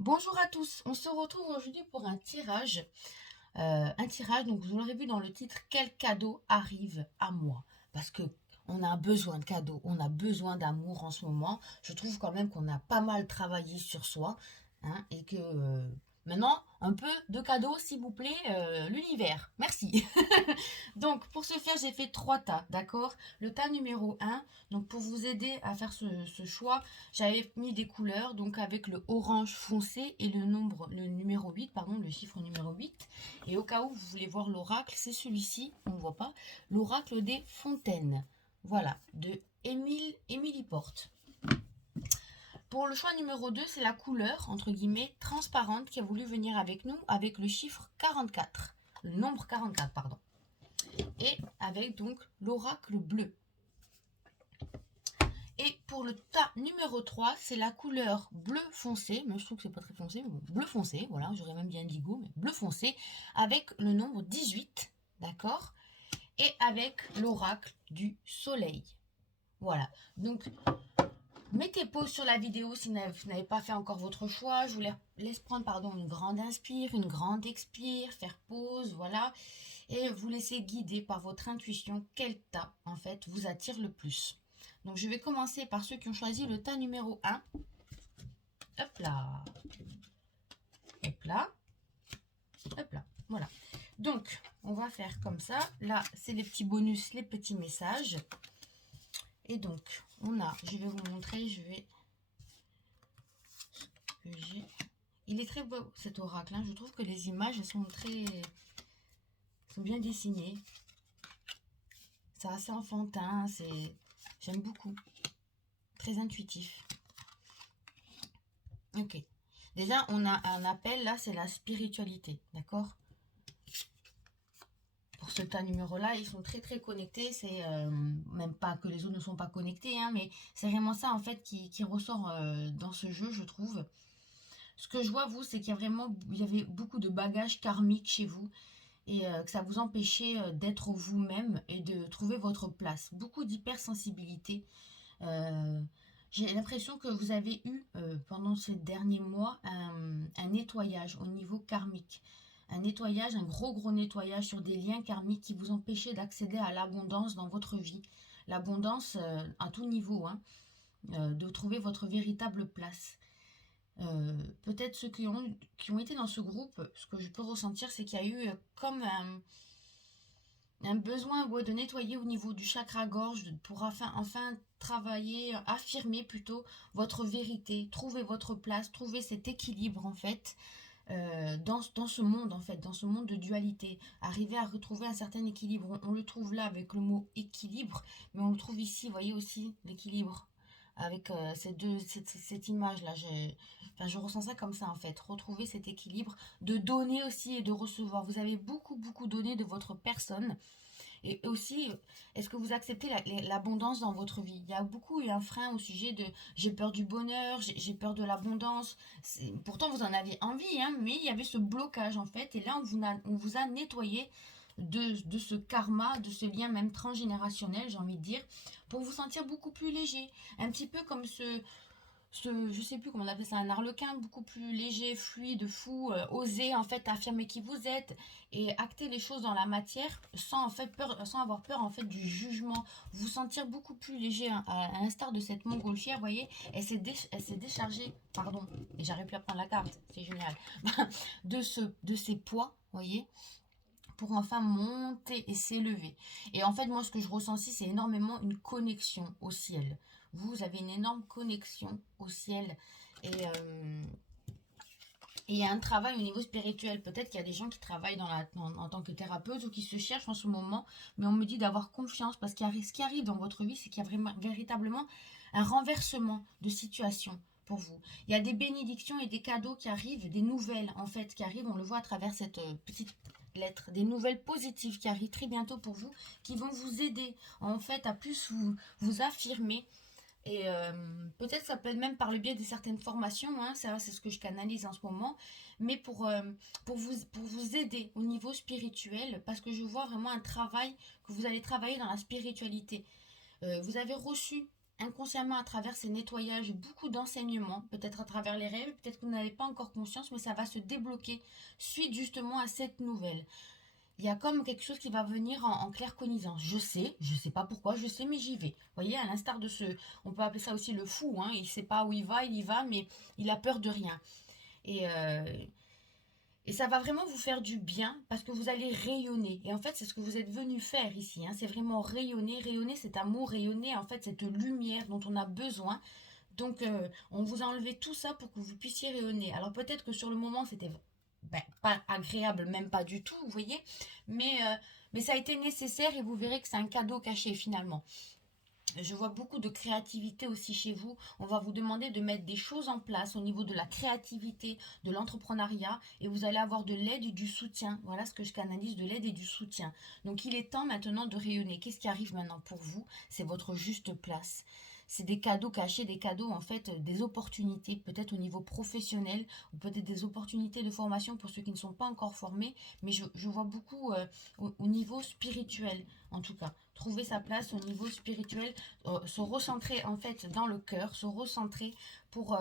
Bonjour à tous, on se retrouve aujourd'hui pour un tirage. Donc vous l'aurez vu dans le titre, quel cadeau arrive à moi? Parce que on a besoin de cadeaux, on a besoin d'amour en ce moment. Je trouve quand même qu'on a pas mal travaillé sur soi, hein, et que maintenant, un peu de cadeaux, s'il vous plaît, l'univers. Merci. Donc, pour ce faire, j'ai fait trois tas, d'accord? Le tas numéro un. Donc pour vous aider à faire ce choix, j'avais mis des couleurs, donc avec le orange foncé et le numéro 8, pardon, le chiffre numéro 8. Et au cas où vous voulez voir l'oracle, c'est celui-ci, on ne voit pas, l'oracle des fontaines. Voilà, de Émilie Porte. Pour le choix numéro 2, c'est la couleur, entre guillemets, transparente qui a voulu venir avec nous, avec le chiffre 44. Le nombre 44, pardon. Et avec donc l'oracle bleu. Et pour le tas numéro 3, c'est la couleur bleu foncé, mais je trouve que c'est pas très foncé, mais bon, bleu foncé, voilà, j'aurais même dit indigo, mais bleu foncé, avec le nombre 18, d'accord? Et avec l'oracle du soleil. Voilà, donc mettez pause sur la vidéo si vous n'avez pas fait encore votre choix. Je vous laisse prendre une grande inspire, une grande expire, faire pause, voilà. Et vous laissez guider par votre intuition quel tas, en fait, vous attire le plus. Donc, je vais commencer par ceux qui ont choisi le tas numéro 1. Hop là. Hop là. Hop là. Voilà. Donc, on va faire comme ça. Là, c'est les petits bonus, les petits messages. Et donc, je vais vous montrer, il est très beau cet oracle, hein. Je trouve que les images sont bien dessinées. C'est assez enfantin, j'aime beaucoup. Très intuitif. Ok. Déjà, on a un appel, là, c'est la spiritualité, d'accord? Pour ce tas numéro-là, ils sont très très connectés. C'est même pas que les autres ne sont pas connectés, hein, mais c'est vraiment ça, en fait, qui ressort dans ce jeu, je trouve. Ce que je vois, vous, c'est qu'il y avait beaucoup de bagages karmiques chez vous et que ça vous empêchait d'être vous-même et de trouver votre place. Beaucoup d'hypersensibilité. Euh, j'ai l'impression que vous avez eu pendant ces derniers mois un nettoyage au niveau karmique. Un nettoyage, un gros nettoyage sur des liens karmiques qui vous empêchaient d'accéder à l'abondance dans votre vie. L'abondance à tout niveau, hein, de trouver votre véritable place. Peut-être ceux qui ont été dans ce groupe, ce que je peux ressentir, c'est qu'il y a eu comme un besoin, ouais, de nettoyer au niveau du chakra gorge pour enfin travailler, affirmer plutôt votre vérité, trouver votre place, trouver cet équilibre en fait dans ce monde en fait, dans ce monde de dualité, arriver à retrouver un certain équilibre. On le trouve là avec le mot équilibre, mais on le trouve ici, vous voyez aussi l'équilibre avec cette image là. Je ressens ça comme ça en fait, retrouver cet équilibre de donner aussi et de recevoir. Vous avez beaucoup donné de votre personne. Et aussi, est-ce que vous acceptez l'abondance dans votre vie? Il y a beaucoup eu un frein au sujet de j'ai peur du bonheur, j'ai peur de l'abondance. Pourtant, vous en avez envie, hein, mais il y avait ce blocage en fait. Et là, on vous a nettoyé de ce karma, de ce lien même transgénérationnel, j'ai envie de dire, pour vous sentir beaucoup plus léger. Un petit peu comme je sais plus comment on appelle ça, un arlequin beaucoup plus léger, fluide, fou, oser en fait affirmer qui vous êtes et acter les choses dans la matière sans en fait peur, sans avoir peur en fait du jugement, vous sentir beaucoup plus léger, hein, à l'instar de cette montgolfière, vous voyez, elle s'est déchargée, pardon, et j'arrive plus à prendre la carte, c'est génial, de ses poids, vous voyez, pour enfin monter et s'élever. Et en fait, moi, ce que je ressens ici, c'est énormément une connexion au ciel. Vous avez une énorme connexion au ciel. Et il y a un travail au niveau spirituel. Peut-être qu'il y a des gens qui travaillent en tant que thérapeute ou qui se cherchent en ce moment. Mais on me dit d'avoir confiance parce que ce qui arrive dans votre vie, c'est qu'il y a véritablement un renversement de situation pour vous. Il y a des bénédictions et des cadeaux qui arrivent, des nouvelles en fait qui arrivent. On le voit à travers cette petite lettre. Des nouvelles positives qui arrivent très bientôt pour vous, qui vont vous aider en fait à plus vous affirmer et peut-être ça peut être même par le biais de certaines formations, hein, ça c'est ce que je canalise en ce moment, mais pour vous aider au niveau spirituel, parce que je vois vraiment un travail que vous allez travailler dans la spiritualité. Vous avez reçu inconsciemment à travers ces nettoyages, beaucoup d'enseignements, peut-être à travers les rêves, peut-être que vous n'avez pas encore conscience, mais ça va se débloquer suite justement à cette nouvelle. Il y a comme quelque chose qui va venir en clair-connaissance. Je sais pas pourquoi, je sais, mais j'y vais. Vous voyez, à l'instar de ce, on peut appeler ça aussi le fou, hein, il ne sait pas où il y va, mais il a peur de rien. Et, euh, et ça va vraiment vous faire du bien parce que vous allez rayonner. Et en fait, c'est ce que vous êtes venu faire ici, hein, c'est vraiment rayonner, rayonner cet amour, rayonner en fait cette lumière dont on a besoin. Donc, on vous a enlevé tout ça pour que vous puissiez rayonner. Alors peut-être que sur le moment, c'était pas agréable, même pas du tout, vous voyez. Mais ça a été nécessaire et vous verrez que c'est un cadeau caché finalement. Je vois beaucoup de créativité aussi chez vous. On va vous demander de mettre des choses en place au niveau de la créativité, de l'entrepreneuriat, et vous allez avoir de l'aide et du soutien. Voilà ce que je canalise, de l'aide et du soutien. Donc il est temps maintenant de rayonner. Qu'est-ce qui arrive maintenant pour vous? C'est votre juste place. C'est des cadeaux cachés, des cadeaux en fait, des opportunités, peut-être au niveau professionnel, ou peut-être des opportunités de formation pour ceux qui ne sont pas encore formés, mais je vois beaucoup au niveau spirituel, en tout cas. Trouver sa place au niveau spirituel, se recentrer en fait dans le cœur, se recentrer pour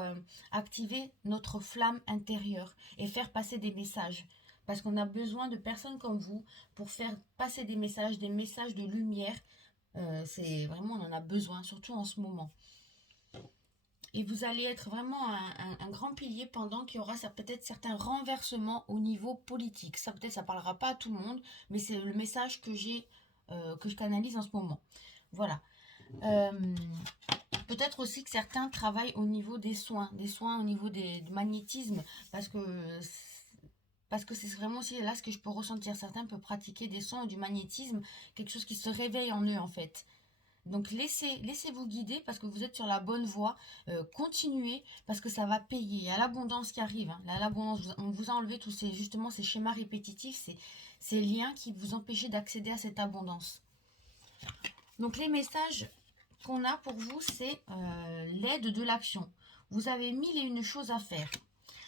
activer notre flamme intérieure et faire passer des messages. Parce qu'on a besoin de personnes comme vous pour faire passer des messages de lumière. C'est vraiment, on en a besoin, surtout en ce moment. Et vous allez être vraiment un grand pilier pendant qu'il y aura peut-être certains renversements au niveau politique. Ça peut-être ça parlera pas à tout le monde, mais c'est le message que que je canalise en ce moment. Voilà. Euh, Peut-être aussi que certains travaillent au niveau des soins au niveau du magnétisme, parce que c'est vraiment aussi là ce que je peux ressentir. Certains peuvent pratiquer des soins ou du magnétisme, quelque chose qui se réveille en eux en fait. Donc laissez-vous guider parce que vous êtes sur la bonne voie. Continuez parce que ça va payer. Il y a l'abondance qui arrive, hein. Là, l'abondance, on vous a enlevé tous justement ces schémas répétitifs, ces liens qui vous empêchaient d'accéder à cette abondance. Donc les messages qu'on a pour vous, c'est l'aide de l'action. Vous avez mille et une choses à faire.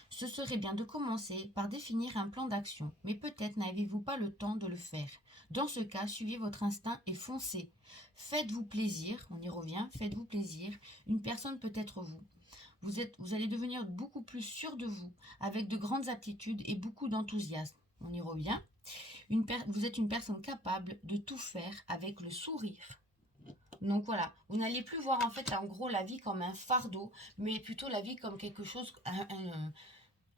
Ce serait bien de commencer par définir un plan d'action, mais peut-être n'avez-vous pas le temps de le faire. Dans ce cas, suivez votre instinct et foncez. Faites-vous plaisir, on y revient, faites-vous plaisir. Une personne peut être vous. Vous allez devenir beaucoup plus sûr de vous, avec de grandes aptitudes et beaucoup d'enthousiasme. On y revient. Vous êtes une personne capable de tout faire avec le sourire. Donc voilà, vous n'allez plus voir en fait en gros la vie comme un fardeau, mais plutôt la vie comme quelque chose,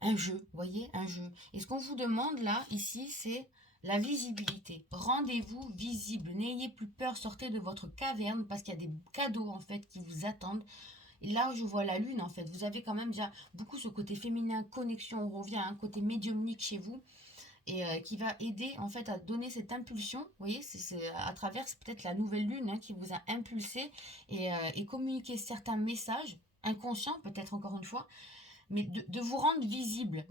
un jeu, vous voyez, un jeu. Et ce qu'on vous demande là, ici, c'est la visibilité. Rendez-vous visible, n'ayez plus peur, sortez de votre caverne parce qu'il y a des cadeaux en fait qui vous attendent. Et là où je vois la lune en fait, vous avez quand même déjà beaucoup ce côté féminin, connexion, on revient à un côté médiumnique chez vous et qui va aider en fait à donner cette impulsion. Vous voyez, c'est à travers peut-être la nouvelle lune hein, qui vous a impulsé et communiquer certains messages inconscients peut-être encore une fois, mais de vous rendre visible,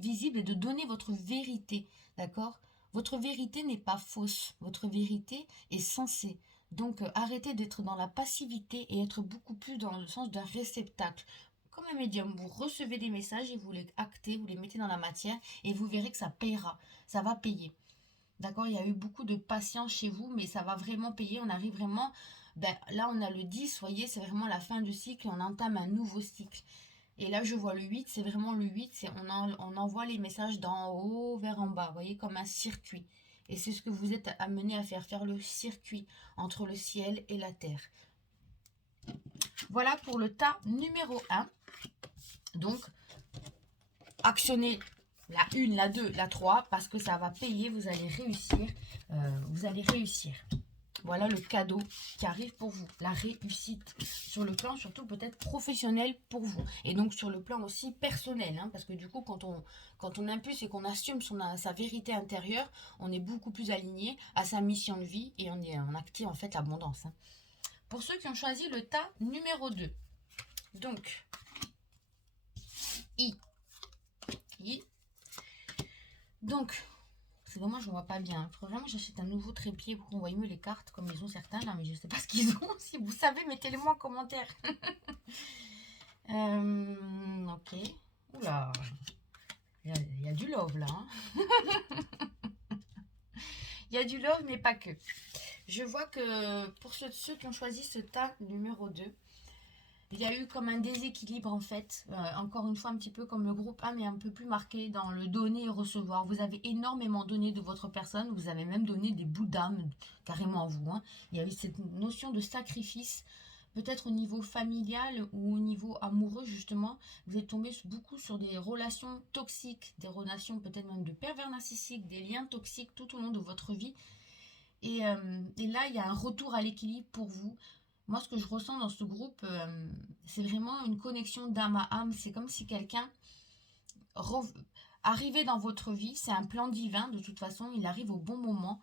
visible et de donner votre vérité, d'accord? Votre vérité n'est pas fausse, votre vérité est sensée. Donc arrêtez d'être dans la passivité et être beaucoup plus dans le sens d'un réceptacle. Comme un médium, vous recevez des messages et vous les actez, vous les mettez dans la matière et vous verrez que ça payera, ça va payer. D'accord, il y a eu beaucoup de patience chez vous, mais ça va vraiment payer. On arrive vraiment, là on a le 10, vous voyez, c'est vraiment la fin du cycle, on entame un nouveau cycle. Et là, je vois le 8, c'est vraiment le 8, on envoie les messages d'en haut vers en bas, vous voyez, comme un circuit. Et c'est ce que vous êtes amené à faire le circuit entre le ciel et la terre. Voilà pour le tas numéro 1. Donc, actionnez la 1, la 2, la 3, parce que ça va payer, vous allez réussir. Vous allez réussir. Voilà le cadeau qui arrive pour vous, la réussite sur le plan surtout peut-être professionnel pour vous et donc sur le plan aussi personnel hein, parce que du coup quand on impulse et qu'on assume sa vérité intérieure, on est beaucoup plus aligné à sa mission de vie et on active en fait l'abondance. Hein. Pour ceux qui ont choisi le tas numéro 2, donc I. Donc c'est dommage, on voit pas bien. Il faudrait vraiment que j'achète un nouveau trépied pour qu'on voie mieux les cartes, comme ils ont certains là, mais je sais pas ce qu'ils ont. Si vous savez, mettez-les moi en commentaire. Ok. Oula. Il y a du love là. Hein. Il y a du love, mais pas que. Je vois que pour ceux qui ont choisi ce tas numéro 2, il y a eu comme un déséquilibre en fait. Encore une fois, un petit peu comme le groupe A, mais un peu plus marqué dans le donner et recevoir. Vous avez énormément donné de votre personne, vous avez même donné des bouts d'âme carrément à vous, hein. Il y a eu cette notion de sacrifice, peut-être au niveau familial ou au niveau amoureux justement. Vous êtes tombé beaucoup sur des relations toxiques, des relations peut-être même de pervers narcissiques, des liens toxiques tout au long de votre vie. Et là, il y a un retour à l'équilibre pour vous. Moi, ce que je ressens dans ce groupe, c'est vraiment une connexion d'âme à âme. C'est comme si quelqu'un arrivait dans votre vie. C'est un plan divin, de toute façon. Il arrive au bon moment.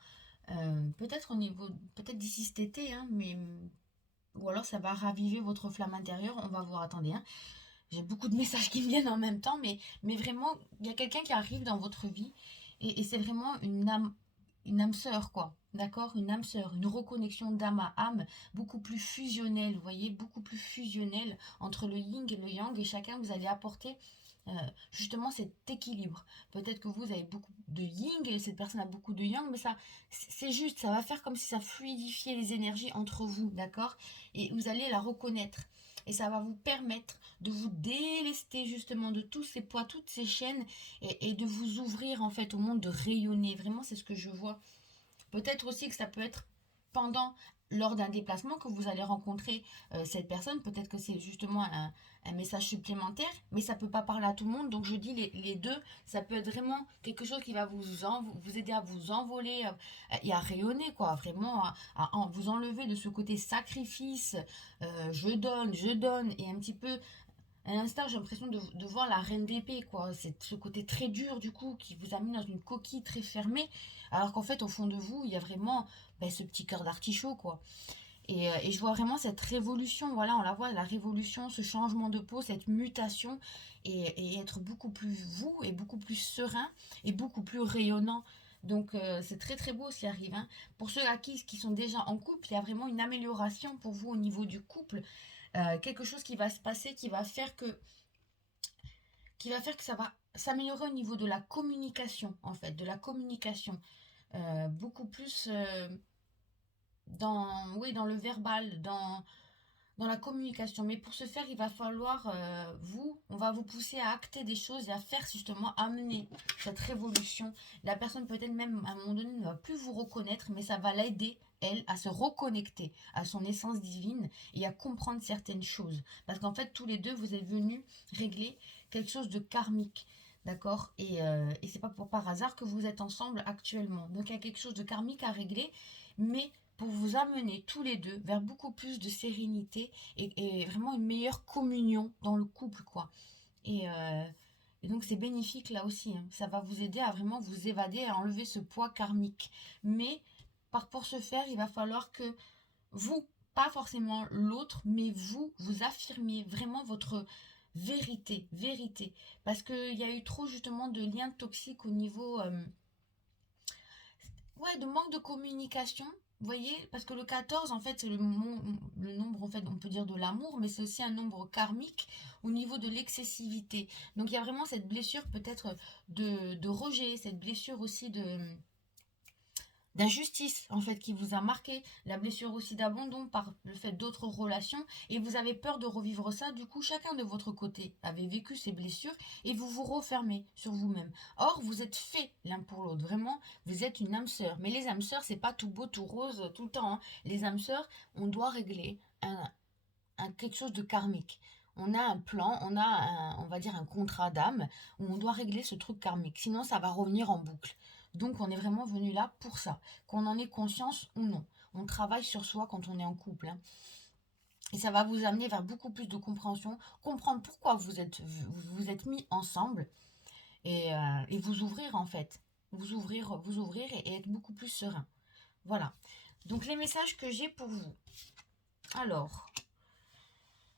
Peut-être au niveau, peut-être d'ici cet été, hein, mais ou alors ça va raviver votre flamme intérieure. On va voir. Attendez, hein. J'ai beaucoup de messages qui me viennent en même temps, mais vraiment, il y a quelqu'un qui arrive dans votre vie et c'est vraiment une âme sœur, quoi. D'accord? Une âme sœur, une reconnexion d'âme à âme, beaucoup plus fusionnelle, vous voyez, beaucoup plus fusionnelle entre le yin et le yang, et chacun vous allez apporter euh, justement cet équilibre. Peut-être que vous avez beaucoup de yin et cette personne a beaucoup de yang, mais ça, c'est juste, ça va faire comme si ça fluidifiait les énergies entre vous, d'accord? Et vous allez la reconnaître. Et ça va vous permettre de vous délester justement de tous ces poids, toutes ces chaînes et de vous ouvrir en fait au monde, de rayonner. Vraiment, c'est ce que je vois. Peut-être aussi que ça peut être pendant, lors d'un déplacement que vous allez rencontrer cette personne. Peut-être que c'est justement un message supplémentaire, mais ça ne peut pas parler à tout le monde. Donc je dis les deux, ça peut être vraiment quelque chose qui va vous aider à vous envoler et à rayonner, quoi. Vraiment, à vous enlever de ce côté sacrifice, je donne, et un petit peu à l'instar, j'ai l'impression de voir la reine d'épée, quoi. C'est ce côté très dur, du coup, qui vous a mis dans une coquille très fermée, alors qu'en fait, au fond de vous, il y a vraiment ben, ce petit cœur d'artichaut, quoi. Et je vois vraiment cette révolution, voilà, on la voit, la révolution, ce changement de peau, cette mutation, et être beaucoup plus vous, et beaucoup plus serein, et beaucoup plus rayonnant. Donc c'est très très beau ce qui arrive, hein. Pour ceux à qui sont déjà en couple, il y a vraiment une amélioration pour vous au niveau du couple. Quelque chose qui va se passer qui va faire que ça va s'améliorer au niveau de la communication, en fait, de la communication. Beaucoup plus oui, dans le verbal, dans la communication. Mais pour ce faire, il va falloir, on va vous pousser à acter des choses et à faire justement amener cette révolution. La personne peut-être même à un moment donné ne va plus vous reconnaître, mais ça va l'aider, elle, à se reconnecter à son essence divine et à comprendre certaines choses. Parce qu'en fait, tous les deux, vous êtes venus régler quelque chose de karmique. D'accord? Et c'est pas par hasard que vous êtes ensemble actuellement. Donc il y a quelque chose de karmique à régler, mais pour vous amener tous les deux vers beaucoup plus de sérénité et vraiment une meilleure communion dans le couple, quoi. Et, euh, et donc c'est bénéfique là aussi, hein. Ça va vous aider à vraiment vous évader, à enlever ce poids karmique. Mais pour ce faire, il va falloir que vous, pas forcément l'autre, mais vous affirmiez vraiment votre vérité. Parce qu'il y a eu trop justement de liens toxiques au niveau ouais, de manque de communication. Vous voyez, parce que le 14, en fait, c'est le nombre, en fait, on peut dire de l'amour, mais c'est aussi un nombre karmique au niveau de l'excessivité. Donc, il y a vraiment cette blessure peut-être de rejet, cette blessure aussi d'injustice en fait qui vous a marqué, la blessure aussi d'abandon par le fait d'autres relations, et vous avez peur de revivre ça. Du coup, chacun de votre côté avait vécu ces blessures et vous vous refermez sur vous-même. Or, vous êtes faits l'un pour l'autre, vraiment, vous êtes une âme sœur. Mais les âmes sœurs, c'est pas tout beau, tout rose tout le temps, hein. Les âmes sœurs, on doit régler quelque chose de karmique. On a un plan, on va dire un contrat d'âme où on doit régler ce truc karmique. Sinon, ça va revenir en boucle. Donc, on est vraiment venu là pour ça, qu'on en ait conscience ou non. On travaille sur soi quand on est en couple, hein. Et ça va vous amener vers beaucoup plus de compréhension, comprendre pourquoi vous êtes mis ensemble et vous ouvrir en fait. Vous ouvrir et être beaucoup plus serein. Voilà. Donc, les messages que j'ai pour vous. Alors,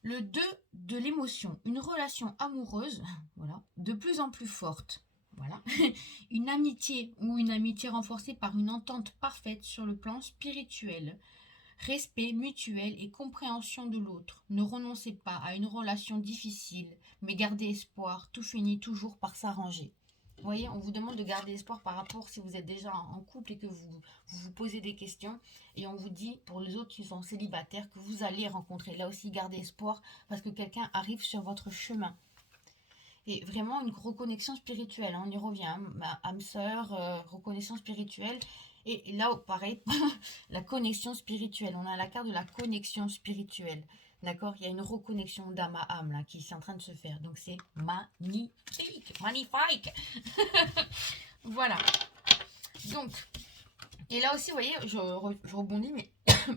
le 2 de l'émotion, une relation amoureuse, voilà, de plus en plus forte. Voilà. Une amitié ou une amitié renforcée par une entente parfaite sur le plan spirituel. Respect mutuel et compréhension de l'autre. Ne renoncez pas à une relation difficile, mais gardez espoir, tout finit toujours par s'arranger. Vous voyez, on vous demande de garder espoir par rapport si vous êtes déjà en couple et que vous posez des questions. Et on vous dit, pour les autres qui sont célibataires, que vous allez rencontrer. Là aussi, gardez espoir parce que quelqu'un arrive sur votre chemin. Et vraiment une reconnexion spirituelle, hein, on y revient, hein, âme sœur, reconnexion spirituelle. Et là, pareil, la connexion spirituelle. On a la carte de la connexion spirituelle. D'accord? Il y a une reconnexion d'âme à âme là, qui est en train de se faire. Donc c'est magnifique. Magnifique. Voilà. Donc, et là aussi, vous voyez, je rebondis, mais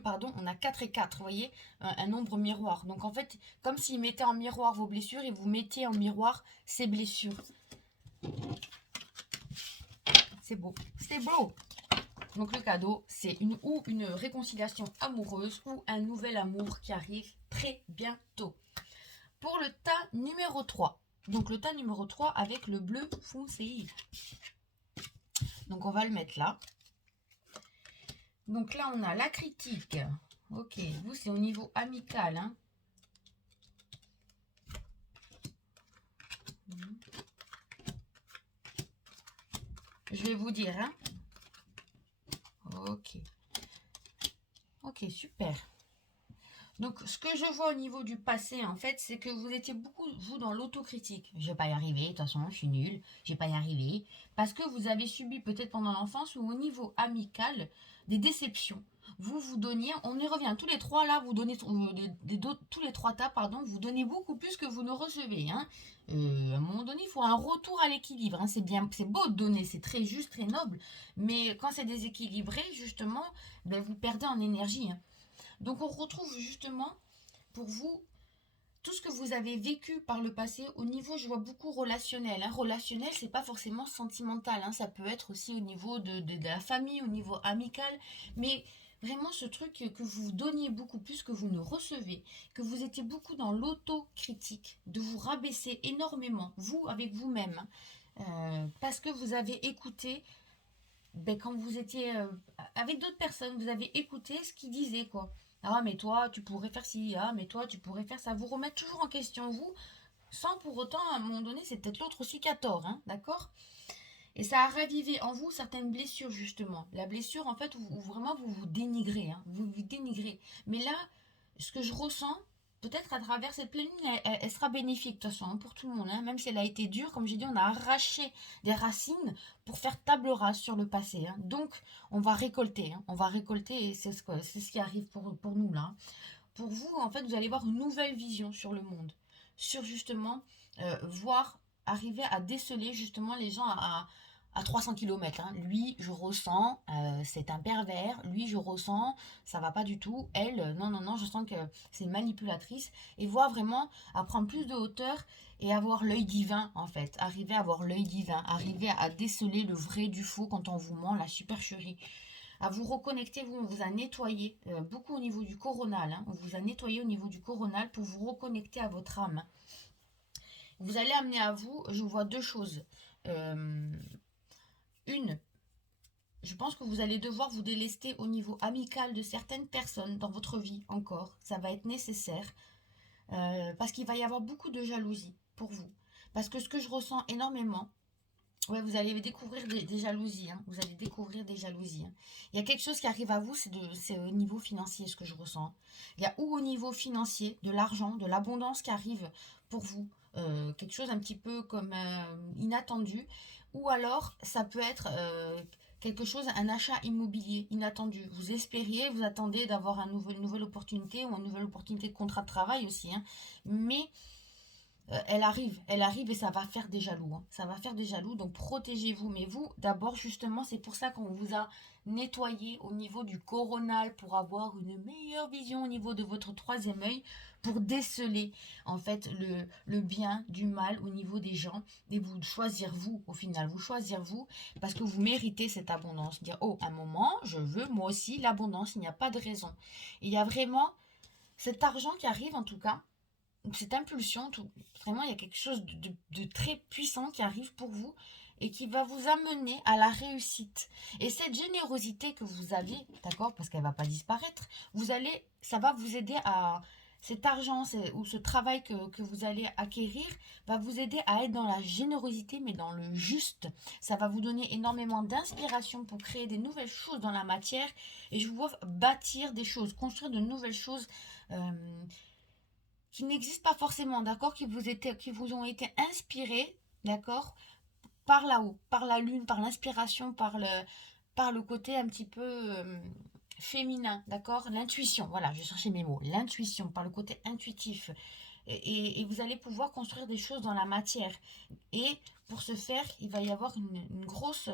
pardon, on a 4 et 4, vous voyez, un nombre miroir. Donc en fait, comme s'il mettait en miroir vos blessures et vous mettiez en miroir ces blessures. C'est beau. C'est beau. Donc le cadeau, c'est une réconciliation amoureuse ou un nouvel amour qui arrive très bientôt. Pour le tas numéro 3. Donc le tas numéro 3 avec le bleu foncé. Donc on va le mettre là. Donc là, on a la critique. Ok, vous, c'est au niveau amical. Hein. Je vais vous dire. Hein. Ok. Ok, super. Donc, ce que je vois au niveau du passé, en fait, c'est que vous étiez beaucoup, vous, dans l'autocritique. Je vais pas y arriver, de toute façon, je suis nulle, je vais pas y arriver. Parce que vous avez subi, peut-être pendant l'enfance ou au niveau amical, des déceptions. Vous donniez, on y revient, tous les trois là, vous donnez, tous les trois tas, pardon, vous donnez beaucoup plus que vous ne recevez. Hein. À un moment donné, il faut un retour à l'équilibre. Hein. C'est bien, c'est beau de donner, c'est très juste, très noble. Mais quand c'est déséquilibré, justement, ben, vous perdez en énergie. Hein. Donc on retrouve justement pour vous tout ce que vous avez vécu par le passé au niveau, je vois beaucoup relationnel. Hein. Relationnel, c'est pas forcément sentimental. Hein. Ça peut être aussi au niveau de la famille, au niveau amical. Mais vraiment ce truc que vous donniez beaucoup plus que vous ne recevez, que vous étiez beaucoup dans l'autocritique, de vous rabaisser énormément, vous avec vous-même. Parce que vous avez écouté, ben, quand vous étiez avec d'autres personnes, vous avez écouté ce qu'ils disaient, quoi. Ah, mais toi, tu pourrais faire ci, ah, mais toi, tu pourrais faire ça. Vous remettre toujours en question, vous, sans pour autant, à un moment donné, c'est peut-être l'autre aussi qui a tort, hein, d'accord? Et ça a ravivé en vous certaines blessures, justement. La blessure, en fait, où vraiment vous vous dénigrez, hein, vous vous dénigrez. Mais là, ce que je ressens, peut-être à travers cette pleine lune, elle sera bénéfique, de toute façon, hein, pour tout le monde. Hein. Même si elle a été dure, comme j'ai dit, on a arraché des racines pour faire table rase sur le passé. Hein. Donc, on va récolter. Hein. On va récolter et c'est ce qui arrive pour nous, là. Pour vous, en fait, vous allez voir une nouvelle vision sur le monde. Sur, justement, voir, arriver à déceler, justement, les gens à 300 km. Hein. Lui, je ressens, c'est un pervers. Lui, je ressens, ça va pas du tout. Elle, non, non, non, je sens que c'est une manipulatrice. Et voir vraiment à prendre plus de hauteur et avoir l'œil divin, en fait. Arriver à avoir l'œil divin. Arriver à déceler le vrai du faux quand on vous ment, la supercherie. À vous reconnecter, on vous a nettoyé beaucoup au niveau du coronal. Hein. On vous a nettoyé au niveau du coronal pour vous reconnecter à votre âme. Vous allez amener à vous, je vois deux choses. Une, je pense que vous allez devoir vous délester au niveau amical de certaines personnes dans votre vie encore. Ça va être nécessaire parce qu'il va y avoir beaucoup de jalousie pour vous. Parce que ce que je ressens énormément, ouais, vous allez découvrir des jalousies. Hein. Vous allez découvrir des jalousies. Hein. Il y a quelque chose qui arrive à vous, c'est au niveau financier ce que je ressens. Il y a ou au niveau financier, de l'argent, de l'abondance qui arrive pour vous. Quelque chose un petit peu comme inattendu. Ou alors, ça peut être quelque chose, un achat immobilier inattendu. Vous espériez, vous attendez d'avoir une nouvelle opportunité ou une nouvelle opportunité de contrat de travail aussi. Hein. Mais elle arrive et ça va faire des jaloux. Hein. Ça va faire des jaloux, donc protégez-vous. Mais vous, d'abord, justement, c'est pour ça qu'on vous a nettoyé au niveau du coronal pour avoir une meilleure vision au niveau de votre troisième œil, pour déceler, en fait, le bien du mal au niveau des gens et vous choisir vous, au final. Vous choisir vous parce que vous méritez cette abondance. Dire, oh, un moment, je veux moi aussi l'abondance, il n'y a pas de raison. Et il y a vraiment cet argent qui arrive, en tout cas, cette impulsion, vraiment, il y a quelque chose de très puissant qui arrive pour vous et qui va vous amener à la réussite. Et cette générosité que vous avez, d'accord, parce qu'elle ne va pas disparaître, ça va vous aider à cet argent ou ce travail que vous allez acquérir va vous aider à être dans la générosité, mais dans le juste. Ça va vous donner énormément d'inspiration pour créer des nouvelles choses dans la matière. Et je vous vois bâtir des choses, construire de nouvelles choses qui n'existent pas forcément, d'accord, qui vous ont été inspirées, d'accord, par là-haut, par la lune, par l'inspiration, par le côté un petit peu féminin, d'accord? L'intuition, voilà, je cherchais mes mots. L'intuition, par le côté intuitif. Et vous allez pouvoir construire des choses dans la matière. Et pour ce faire, il va y avoir une grosse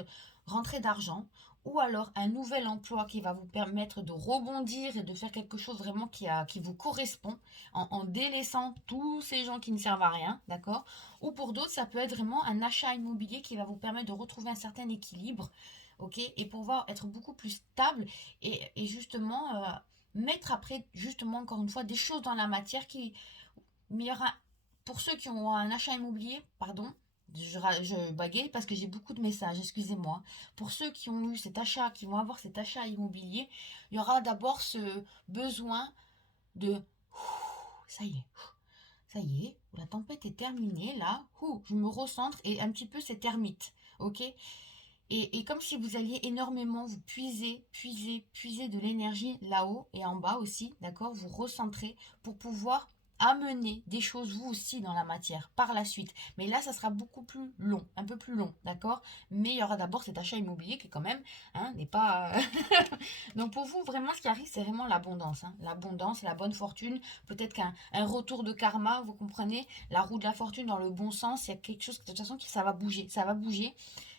rentrée d'argent ou alors un nouvel emploi qui va vous permettre de rebondir et de faire quelque chose vraiment qui vous correspond en délaissant tous ces gens qui ne servent à rien, d'accord? Ou pour d'autres, ça peut être vraiment un achat immobilier qui va vous permettre de retrouver un certain équilibre, ok? Et pouvoir être beaucoup plus stable et justement mettre après, justement, encore une fois, des choses dans la matière qui... Mais il y aura, pour ceux qui ont un achat immobilier, pardon, je bagaye parce que j'ai beaucoup de messages, excusez-moi. Pour ceux qui ont eu cet achat, qui vont avoir cet achat immobilier, il y aura d'abord ce besoin de ça y est, la tempête est terminée, là, je me recentre et un petit peu c'est ermite, ok? Et comme si vous alliez énormément vous puiser de l'énergie là-haut et en bas aussi, d'accord? Vous recentrer pour pouvoir amener des choses vous aussi dans la matière par la suite. Mais là, ça sera beaucoup plus long, un peu plus long, d'accord? Mais il y aura d'abord cet achat immobilier qui quand même n'est pas... Donc pour vous, vraiment, ce qui arrive, c'est vraiment l'abondance. L'abondance, la bonne fortune, peut-être qu'un retour de karma, vous comprenez? La roue de la fortune dans le bon sens, il y a quelque chose, de toute façon, ça va bouger. Ça va bouger.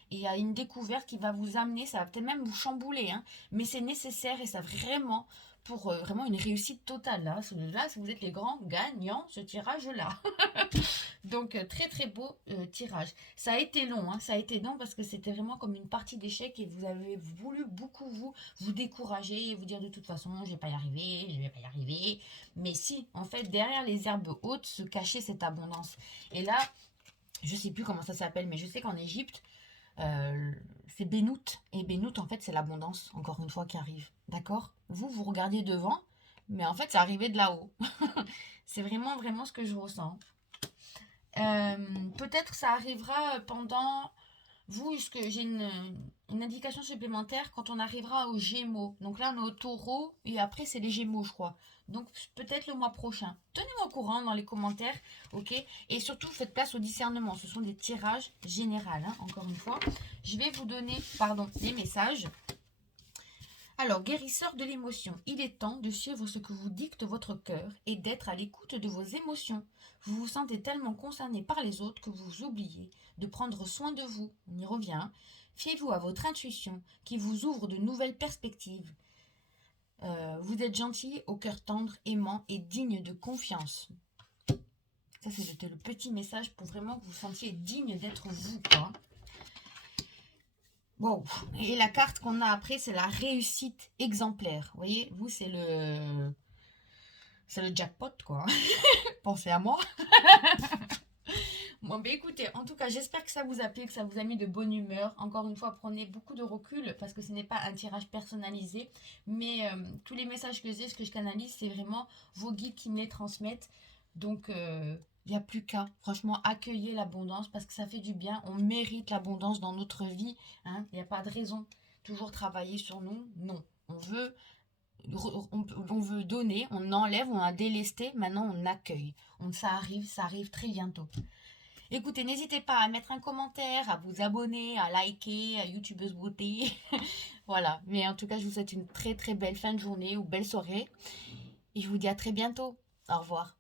Et il y a une découverte qui va vous amener, ça va peut-être même vous chambouler, mais c'est nécessaire et ça vraiment pour vraiment une réussite totale. Là, si vous êtes les grands gagnants, ce tirage-là. Donc, très très beau tirage. Ça a été long, ça a été long parce que c'était vraiment comme une partie d'échec et vous avez voulu beaucoup vous décourager et vous dire de toute façon, je vais pas y arriver, je vais pas y arriver. Mais si, en fait, derrière les herbes hautes se cachait cette abondance. Et là, je sais plus comment ça s'appelle, mais je sais qu'en Égypte, c'est Benout. Et Benout, en fait, c'est l'abondance, encore une fois, qui arrive. D'accord? Vous regardiez devant, mais en fait, ça arrivait de là-haut. C'est vraiment, vraiment ce que je ressens. Peut-être ça arrivera pendant... Vous, j'ai une indication supplémentaire quand on arrivera aux Gémeaux. Donc là, on est au Taureau et après, c'est les Gémeaux, je crois. Donc peut-être le mois prochain. Tenez-moi au courant dans les commentaires, ok? Et surtout, faites place au discernement. Ce sont des tirages généraux, encore une fois. Je vais vous donner, pardon, des messages. Alors, guérisseur de l'émotion, il est temps de suivre ce que vous dicte votre cœur et d'être à l'écoute de vos émotions. Vous vous sentez tellement concerné par les autres que vous oubliez de prendre soin de vous. On y revient. Fiez-vous à votre intuition qui vous ouvre de nouvelles perspectives. Vous êtes gentil, au cœur tendre, aimant et digne de confiance. Ça, c'était le petit message pour vraiment que vous sentiez digne d'être vous, quoi. Bon, et la carte qu'on a après, c'est la réussite exemplaire. Vous voyez, vous, c'est le jackpot, quoi. Pensez à moi. Bon, ben écoutez, en tout cas, j'espère que ça vous a plu, que ça vous a mis de bonne humeur. Encore une fois, prenez beaucoup de recul parce que ce n'est pas un tirage personnalisé. Mais tous les messages que j'ai, ce que je canalise, c'est vraiment vos guides qui me les transmettent. Donc, il n'y a plus qu'à, franchement, accueillir l'abondance parce que ça fait du bien. On mérite l'abondance dans notre vie. Il n'y a pas de raison. Toujours travailler sur nous. Non. On veut donner, on enlève, on a délesté. Maintenant, on accueille. Ça arrive très bientôt. Écoutez, n'hésitez pas à mettre un commentaire, à vous abonner, à liker, à YouTubeuse Beauté. Voilà. Mais en tout cas, je vous souhaite une très très belle fin de journée ou belle soirée. Et je vous dis à très bientôt. Au revoir.